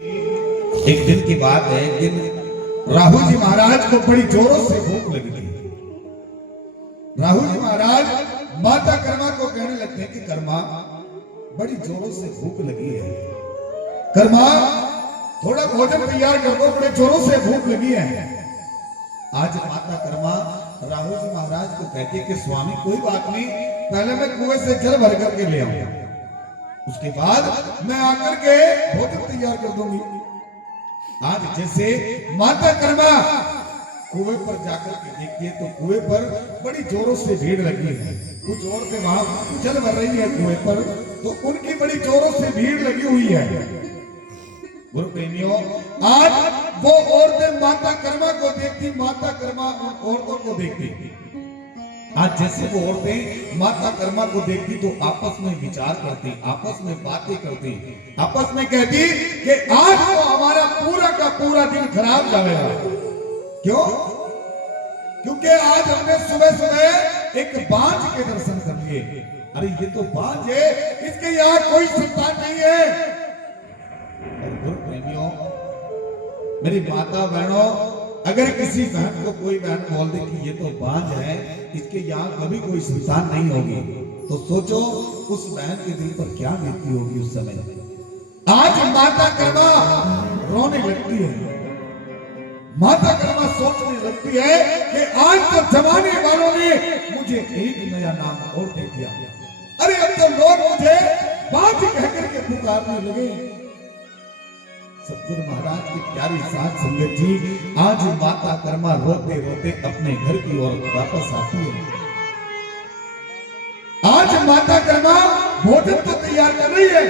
एक दिन की बात है। एक दिन राहुल जी महाराज को बड़ी जोरों से भूख लगी थी। राहुल जी महाराज माता कर्मा को कहने लगते हैं कि कर्मा, बड़ी जोरों से भूख लगी है, कर्मा थोड़ा भोजन तैयार कर दो, बड़े जोरों से भूख लगी है। आज माता कर्मा राहुल जी महाराज को कहती है कि स्वामी कोई बात नहीं, पहले मैं कुएं से जल भर करके ले आऊंगा, उसके बाद मैं आकर के भोजन तैयार कर दूंगी। आज जैसे माता कर्मा कुएं पर जाकर के देखती है तो कुएं पर बड़ी जोरों से भीड़ लगी है। कुछ औरतें वहां जल भर रही है कुएं पर, तो उनकी बड़ी जोरों से भीड़ लगी हुई है। गुरु प्रेमियों, आज वो औरतें माता कर्मा को देखती, माता कर्मा उन औरतों को देखती। आज जैसे वो औरतें माता कर्मा को देखती तो आपस में विचार करती, आपस में बातें करती, आपस में कहती कि आज तो हमारा पूरा का पूरा दिन खराब जाएगा। क्यों? क्योंकि आज हमने सुबह सुबह एक बांझ के दर्शन कर लिए। अरे ये तो बांझ है, इसके यहाँ कोई संतान नहीं है। और गुरु प्रेमियों, मेरी माता बहनों, अगर किसी बहन को कोई बहन बोल दे कि ये तो बांझ है, इसके यहाँ कभी कोई संतान नहीं होगी, तो सोचो उस बहन के दिल पर क्या बीतती होगी उस समय। आज माता कर्मा रोने लगती है, माता कर्मा सोचने लगती है कि आज तो जमाने वालों ने मुझे एक नया नाम और दे दिया। अरे अब तो लोग मुझे बांझ कहकर के पुकारने लगे। सतगुरु महाराज की प्यारी साथ संगत जी, आज माता कर्मा रोते रोते अपने घर की ओर वापस आती है। आज माता कर्मा भोजन तो तैयार कर रही है,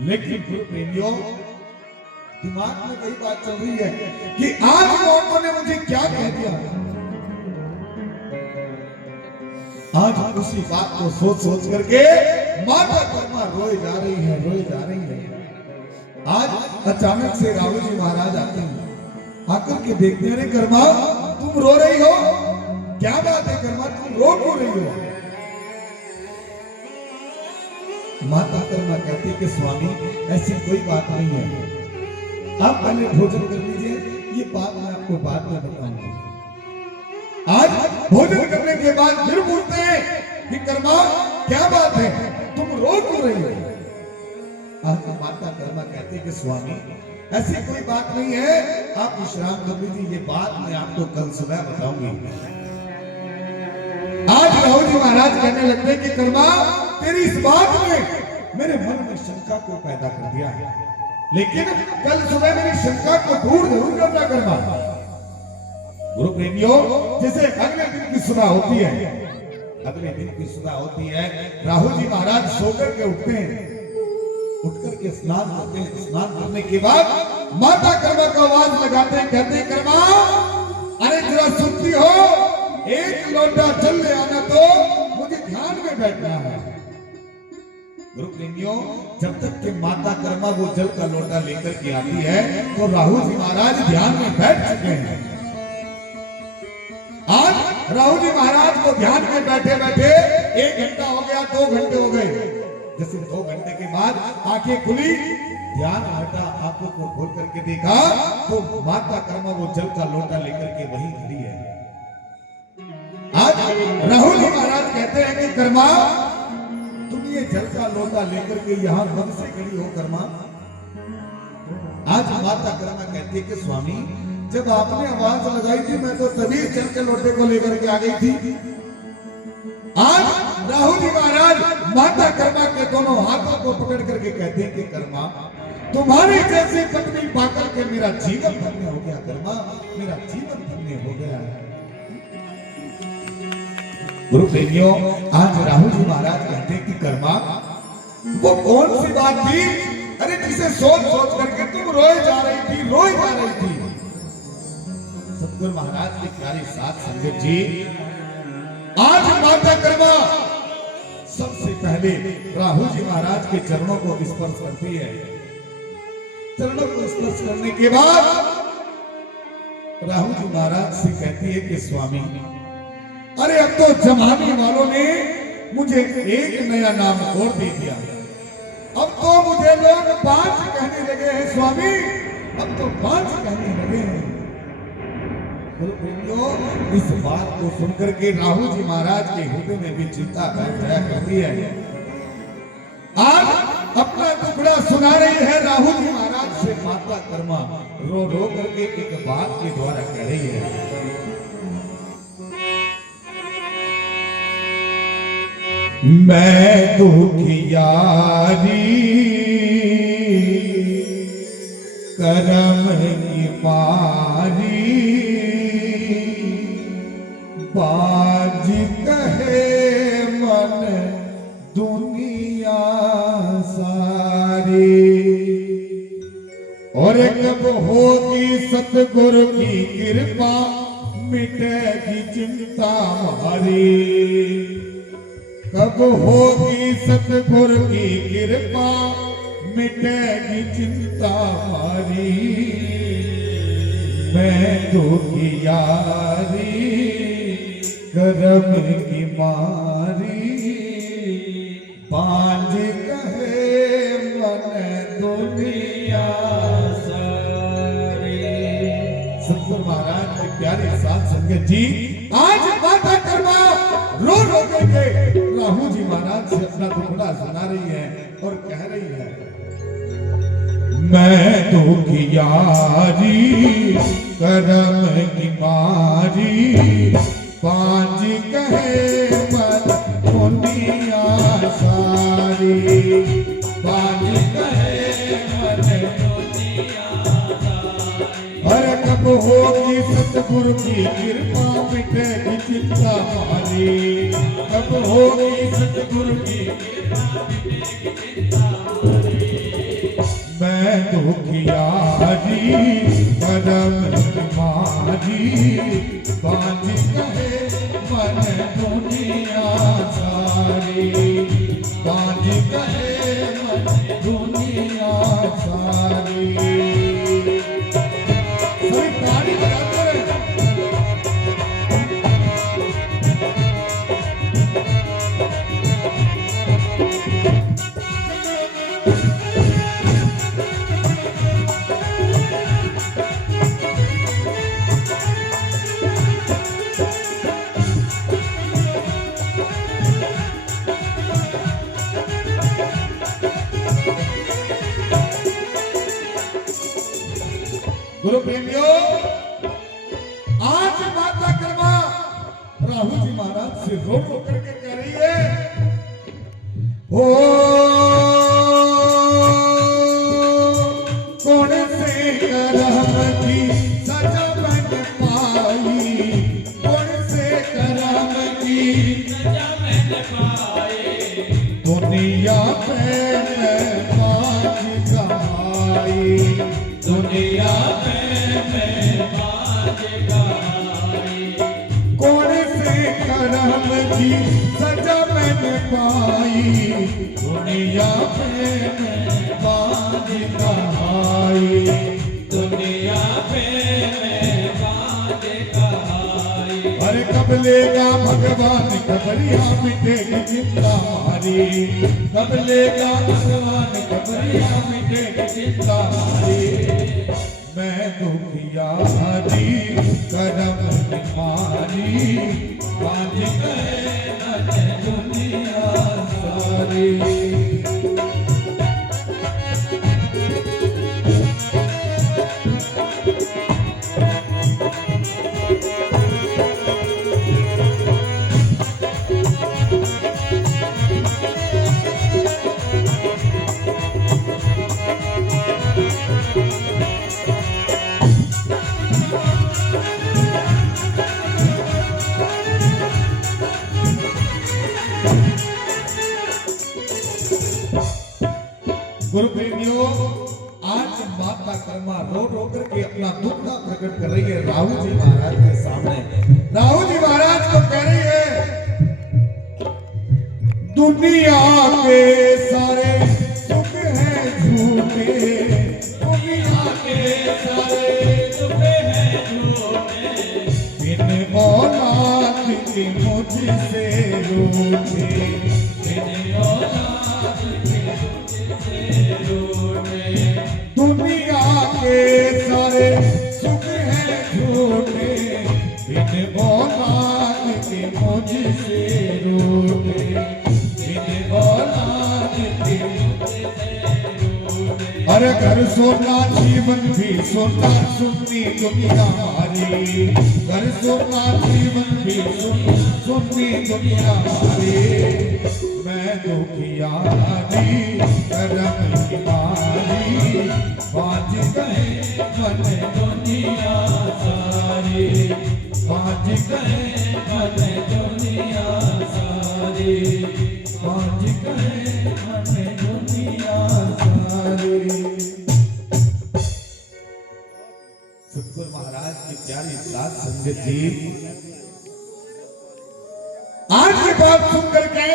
लेकिन गुरु प्रेमियों, दिमाग में वही बात चल रही है कि आज औरतों ने मुझे क्या कह दिया। आज उसी बात को सोच सोच करके माता कर्मा रोए जा रही है, रोए जा रही है। आज अचानक से राहुल जी महाराज आते हैं, आकर के देखते हैं, अरे कर्मा तुम रो रही हो, क्या बात है कर्मा, तुम रो क्यों रही हो? माता कर्मा कहती कि स्वामी ऐसी कोई बात नहीं है, आप पहले भोजन कर लीजिए, ये बात मैं आपको बाद में बताऊंगी। आज भोजन करने के बाद फिर पूछते हैं कि कर्मा क्या बात है, तुम रो क्यों रही हो? आज माता कर्मा कहती कि स्वामी ऐसी कोई बात नहीं है, आप विश्राम कर लीजिए, ये बात मैं आपको कल सुबह बताऊंगी। आज राहुल जी महाराज कहने लगते कि कर्मा तेरी इस बात ने मेरे मन में शंका को पैदा कर दिया है, लेकिन कल सुबह मेरी शंका को दूर जरूर करना कर्मा। गुरु प्रेमियों, जैसे अगले दिन की सुबह होती है, अगले दिन की सुबह होती है, राहुल जी महाराज सोकर के उठते हैं, उठकर के स्नान करते हैं। स्नान करने के बाद माता कर्मा को आवाज लगाते हैं, कहते हैं कर्मा अरे जरा सुनती हो, एक लोटा जल ले आना, तो मुझे ध्यान में बैठना है। गुरु प्रेमियों, जब तक कि माता कर्मा वो जल का लोटा लेकर के आती है तो राहुल जी महाराज ध्यान में बैठ चुके हैं। आज राहुल जी महाराज को ध्यान में बैठे बैठे 1 घंटा हो गया, 2 घंटे हो गए। जैसे 2 घंटे के बाद आंखें खुली, ध्यान हटा, आंखों को खोल करके देखा तो माता कर्मा वो जल का लोटा लेकर के वहीं खड़ी है। आज राहुल जी महाराज कहते हैं कि कर्मा तुम ये जल का लोटा लेकर के यहाँ कब से खड़ी हो कर्मा? आज माता कर्मा कहती है कि स्वामी जब आपने आवाज लगाई थी मैं तो तभी जल के लोटे को लेकर के आ गई थी। आज राहुल जी महाराज माता कर्मा के दोनों हाथों को पकड़ करके कहते हैं कि कर्मा तुम्हारी जैसी पत्नी पाकर के मेरा जीवन धन्य हो गया, कर्मा मेरा जीवन धन्य हो गया। गुरु प्रेमियों, आज राहुल जी महाराज कहते हैं कि कर्मा वो कौन सी बात थी, अरे जिसे सोच सोच करके तुम रोए जा रही थी, रोए जा रही थी। सतगुरु महाराज की प्यारी साथ संगत जी, आज माता कर्मा सबसे पहले राहुल जी महाराज के चरणों को स्पर्श करती है। चरणों को स्पर्श करने के बाद राहुल जी महाराज से कहती है कि स्वामी अरे अब तो जमाने वालों ने मुझे एक नया नाम और दे दिया, अब तो मुझे लोग बांझ कहने लगे स्वामी अब तो बात कहने लगे हैं। बोलो प्रेमियों, इस बात को सुनकर के राहुल जी महाराज के हृदय में भी चिंता पैदा करती है। आज अपना टुकड़ा सुना रही है राहुल जी महाराज से माता कर्मा, रो रो करके एक बात के द्वारा कह रही है। मैं दुखियारी करम की मारी, बाज कहे मन दुनिया सारी, और कब होगी सतगुरु की कृपा मिटेगी चिंता हमारी। कब होगी सतगुरु की कृपा मिटेगी चिंता हमारी। मैं दुखियारी करम की मारी, बांझ कहे मन दुनिया सारी। सतगुरु महाराज की प्यारी साथ संगत जी, आज माता कर्मा रो रो करके राहुल जी महाराज से अपना दुखड़ा सुना रही है और कह रही है, मैं दुखियारी करम की मारी, बांझ कहे मन दुनिया सारी। बांझ कहे मन दुनिया सारी, हर कब होगी सतगुरु की कृपा मिटेगी चिंता हमारी। कब होगी सतगुरु की कृपा मिटेगी चिंता हमारी। मैं दुखियारी करम की मारी, बांझ कहे मन दुनिया सारी। बांझ कहे मन दुनिया सारी। सभी ताली बजाते रहे। गुरु प्रेमियों, आज माता कर्मा राहुल जी महाराज से रो रो करके कह रही है, ओ कौन से करम की सजा मैंने पाई, कौन से करम की सजा मैंने पाई, दुनिया पे मैं बाज कमाई। दुनिया में बाज कमाई, कौन से करम की सजा मैंने पाई, दुनिया में बाज कमाई। दुनिया में बाज कमाई, अरे कब लेगा भगवान खबरिया मिटेगी चिंता हमारी। कब लेगा भगवान खबरिया मिटेगी चिंता हमारी। मैं दुखियारी करम की मारी, बांझ कहे मन दुनिया सारी। गुरु प्रेमियों, आज माता कर्मा रो रो करके अपना दुख का प्रकट कर रही है राहुल जी महाराज के सामने। राहुल जी महाराज को कह रही है, दुनिया के सारे सुख हैं झूठे, दुनिया के सारे सुख हैं झूठे, बिन औलाद के मुझसे रूठे, बिन औलाद के मुझसे रूठे। दुनिया अरे घर सोना जीवन भी सोना सुननी दुनिया हमारी, घर सोना जीवन भी सुननी दुनिया हमारी। मैं दुखियारी करम की मारी, बाज गए मन दुनिया सारी, बाज गए मन दुनिया सारी, बाज गए मन दुनिया सारी। सतगुरु महाराज की प्यारी सात संगत जी, आज की बात सुनकर के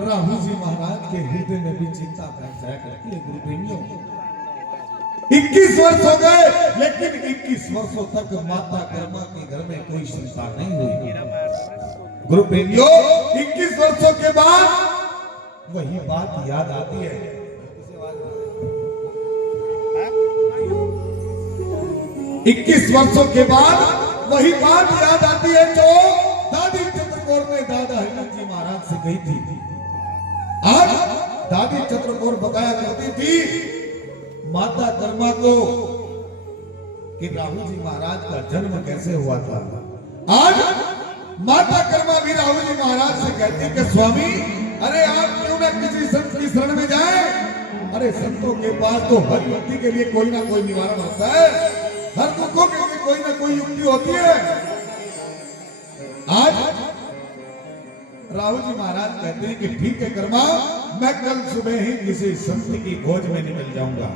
राहुल जी महाराज के हृदय में भी चिंता बैठ जाया करती है। गुरु प्रेमियों, 21 वर्ष हो गए, लेकिन 21 वर्षों तक माता कर्मा के घर में कोई संतान नहीं हुई। गुरु प्रेमियों, 21 वर्षों के बाद वही बात याद आती है। 21 वर्षों के बाद वही बात याद आती है जो दादी चंद्रकौर ने दादा हरिमन जी महाराज से कही थी। आज दादी चंद्रकौर बताया करती थी माता कर्मा को कि राहुल जी महाराज का जन्म कैसे हुआ था। आज माता कर्मा भी राहुल जी महाराज से कहती कि स्वामी, अरे आप क्यों ना किसी संत की शरण में जाएं। अरे संतों के पास तो हर व्यक्ति के लिए कोई ना कोई निवारण होता है, हर दुखों के लिए कोई ना कोई युक्ति होती है। आज राहुल जी महाराज कहते हैं कि ठीक है कर्मा, मैं कल सुबह ही किसी संत की खोज में निकल जाऊंगा।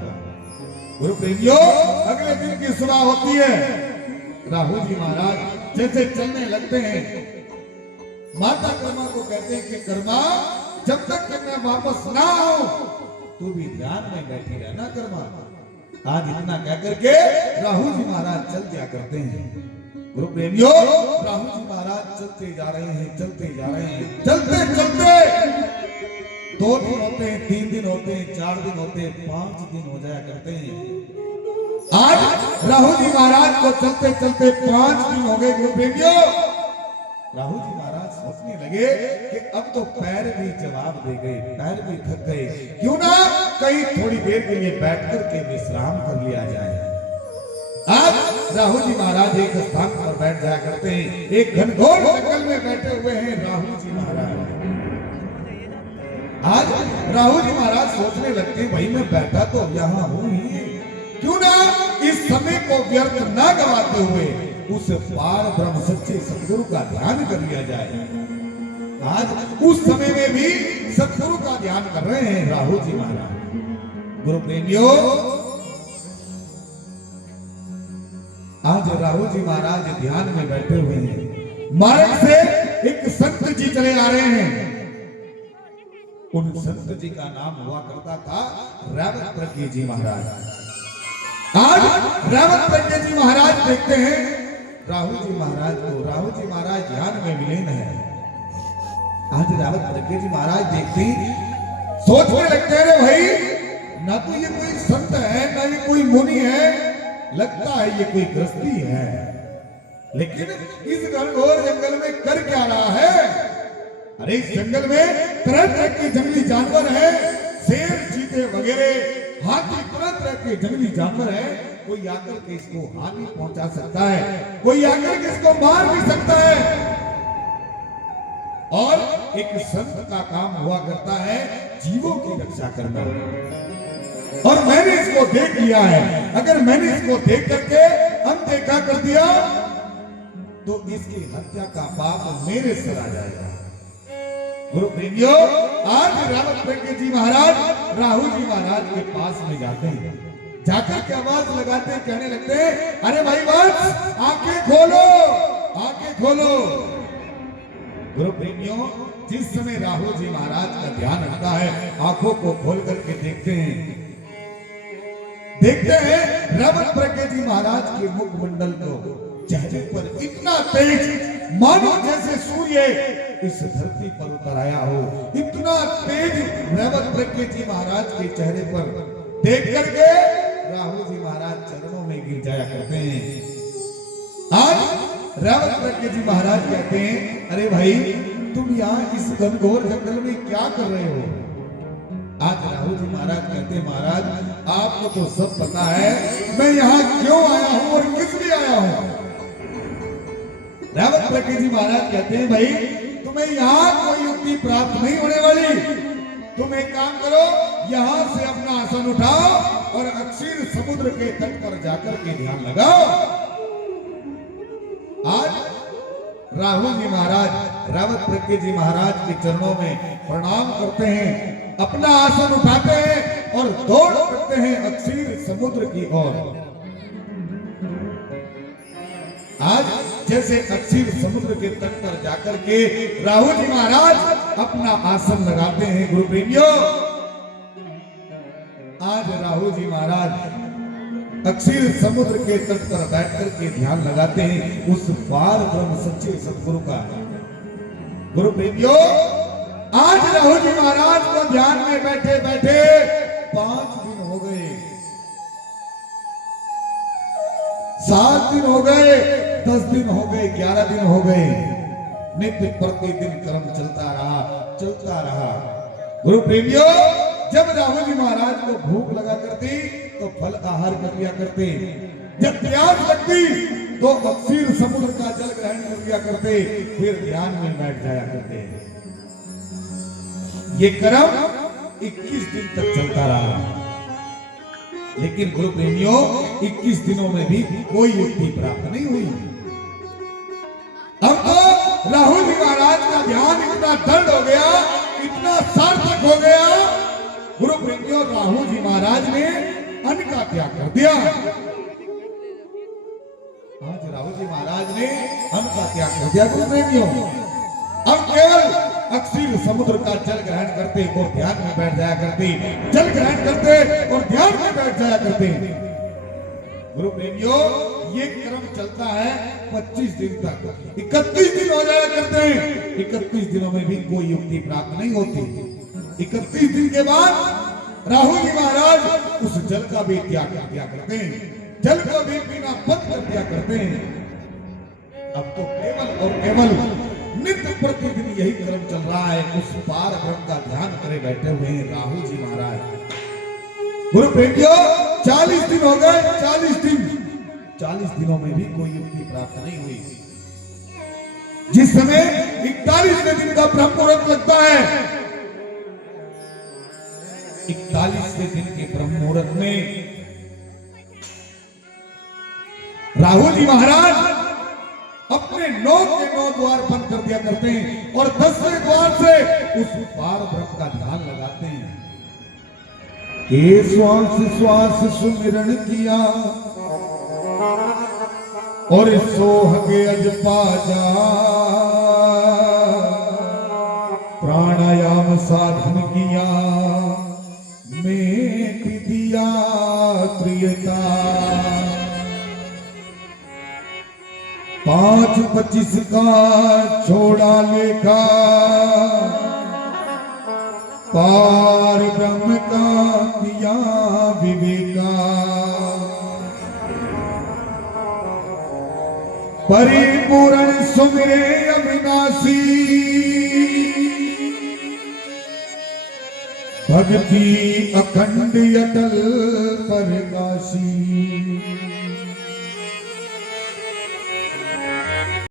गुरु प्रेमियों, अगले दिन की सुबह होती है। राहुल जी महाराज जैसे चलने लगते हैं, माता कर्मा को कहते हैं कि कर्मा, जब तक कि मैं वापस ना आऊं तू भी ध्यान में बैठी रहना कर्मा। आज इतना कहकर के राहुल जी महाराज चल दिया करते हैं। गुरु प्रेमियों, राहुल जी महाराज चलते जा रहे हैं, चलते जा रहे हैं, चलते चलते 2 दिन होते हैं, 3 दिन होते हैं, 4 दिन होते हैं, 5 दिन हो जाया करते हैं। आज राहुल जी महाराज को चलते चलते 5 दिन हो गए। गुरु प्रेमियों, राहुल जी महाराज सोचने लगे कि अब तो पैर भी जवाब दे गए, पैर भी थक गए, क्यों ना कहीं थोड़ी देर के लिए बैठ कर के विश्राम कर लिया जाए। आज राहुल जी महाराज एक स्थान पर बैठ जाया करते हैं। एक घनघोर जंगल में बैठे हुए हैं राहुल जी महाराज। आज राहुल जी महाराज सोचने लगते हैं, भाई मैं बैठा तो यहाँ हूँ ही, क्यों ना इस समय को व्यर्थ ना गवाते हुए उस पार ब्रह्म सच्चे सतगुरु का ध्यान कर लिया जाए। आज उस समय में भी सतगुरु का ध्यान कर रहे हैं राहुल जी महाराज। गुरु प्रेमियों, आज राहुल जी महाराज ध्यान में बैठे हुए हैं। मार्ग से एक संत जी चले आ रहे हैं। उन संत जी का नाम हुआ करता था रावत प्रज्ञ जी महाराज। आज रावत प्रज्ञ जी महाराज देखते हैं राहुल जी महाराज को। राहुल जी महाराज ध्यान में विलीन है। आज रावत प्रज्ञ जी महाराज देखते सोचने लगते हैं, भाई ना तो ये कोई संत है, ना ये कोई मुनि है, लगता है ये कोई गृहस्थी है, लेकिन इस घनघोर जंगल में कर क्या रहा है। अरे इस जंगल में तरह तरह के जंगली जानवर है, शेर, चीते वगैरह, हाथी, तरह तरह के जंगली जानवर है। कोई आकर के इसको हानि पहुंचा सकता है, कोई आकर के इसको मार भी सकता है। और एक संत का काम हुआ करता है जीवों की रक्षा करना। और मैंने इसको देख लिया है। अगर मैंने इसको देख करके अनदेखा कर दिया तो इसकी हत्या का पाप मेरे सर आ जाएगा। गुरु प्रेमियों, आज रावत प्रज्ञ जी महाराज राहुल जी महाराज के पास में जाते हैं। जाकर के आवाज लगाते हैं, कहने लगते हैं, अरे भाई वत्स, आंखें खोलो, आंखें खोलो। गुरु प्रेमियों, जिस समय राहुल जी महाराज का ध्यान हटता है, आंखों को खोल करके देखते हैं रावत प्रज्ञ जी महाराज के मुखमंडल को, चेहरे पर इतना तेज मानो जैसे सूर्य इस धरती पर उतर आया हो। इतना तेज रावत प्रज्ञ जी महाराज के चेहरे पर देख करके राहुल जी महाराज चरणों में गिर जाया करते हैं। आज रावत प्रज्ञ जी महाराज कहते हैं, अरे भाई तुम यहाँ इस घनघोर जंगल में क्या कर रहे हो। आज राहुल जी महाराज कहते हैं, महाराज आपको तो सब पता है मैं यहाँ क्यों आया हूँ और किस लिए आया हूँ। रावत प्रज्ञ जी महाराज कहते हैं, भाई तुम्हें यहाँ कोई युक्ति प्राप्त नहीं होने वाली। तुम एक काम करो, यहाँ से अपना आसन उठाओ और अक्षीर समुद्र के तट पर जाकर के ध्यान लगाओ। आज राहुल जी महाराज रावत प्रज्ञ जी महाराज के चरणों में प्रणाम करते हैं, अपना आसन उठाते हैं और दौड़ करते हैं अक्षीर समुद्र की ओर। आज जैसे अक्षीर समुद्र के तट पर जाकर के राहुल जी महाराज अपना आसन लगाते हैं। गुरु प्रेमियों, आज राहुल जी महाराज अक्षीर समुद्र के तट पर बैठकर के ध्यान लगाते हैं उस पार ब्रह्म सच्चे सतगुरु का। गुरु प्रेमियों, आज राहुल जी महाराज को ध्यान में बैठे बैठे 5 दिन हो गए, 7 दिन हो गए, 10 दिन हो गए, 11 दिन हो गए। नित्य प्रतिदिन कर्म चलता रहा। गुरु प्रेमियों, जब राहुल जी महाराज को भूख लगा करती तो फल आहार कर लिया करते, जब प्यास लगती तो अक्षीर समुद्र का जल ग्रहण कर लिया करते, फिर ध्यान में बैठ जाया करते। ये कर्म 21 दिन तक चलता रहा। लेकिन गुरु प्रेमियों, 21 दिनों में भी कोई युक्ति प्राप्त नहीं हुई। अब तो राहुल जी महाराज का ध्यान इतना दृढ़ हो गया, इतना सार्थक हो गया, गुरु प्रेमियों राहुल जी महाराज ने अन्न का त्याग कर दिया। आज राहुल जी महाराज ने अन्न का त्याग कर दिया। गुरु प्रेमियों, अब केवल अक्षीर समुद्र का जल ग्रहण करते और ध्यान में बैठ जाया करते, जल ग्रहण करते और ध्यान में बैठ जाया करते। गुरु प्रेमियों, ये क्रम चलता है 25 दिन तक, 31 दिन हो जाया करते हैं। 31 दिनों में भी कोई युक्ति प्राप्त नहीं होती। 31 दिन के बाद राहुल जी महाराज उस जल का भी त्याग कर दिया करते हैं, जल को भी पीना बंद कर दिया करते हैं। अब तो केवल और केवल नित्य प्रतिदिन यही क्रम चल रहा है। उस पार ब्रह्म का ध्यान करे बैठे हुए हैं राहुल जी महाराज। गुरु प्रेमियों, 40 दिन हो गए, 40 दिन, 40 दिनों में भी कोई युक्ति प्राप्त नहीं हुई। जिस समय 41वें दिन का ब्रह्म मुहूर्त लगता है, 41वें दिन के ब्रह्म मुहूर्त में राहुल जी महाराज अपने 9 के 9 द्वार बंद कर दिया करते हैं और 10वें द्वार से उस पार ब्रह्म का ध्यान लगाते हैं। के श्वास श्वास सुमिरन किया और सोहगे अज पाजा, प्राणायाम साधन किया मेट दिया प्रियता। 5-25 का छोड़ा लेखा, पार ब्रह्म का किया विवेका। परिपूर्ण सुमिरे अविनाशी, भक्ति अखंड अटल परकाशी।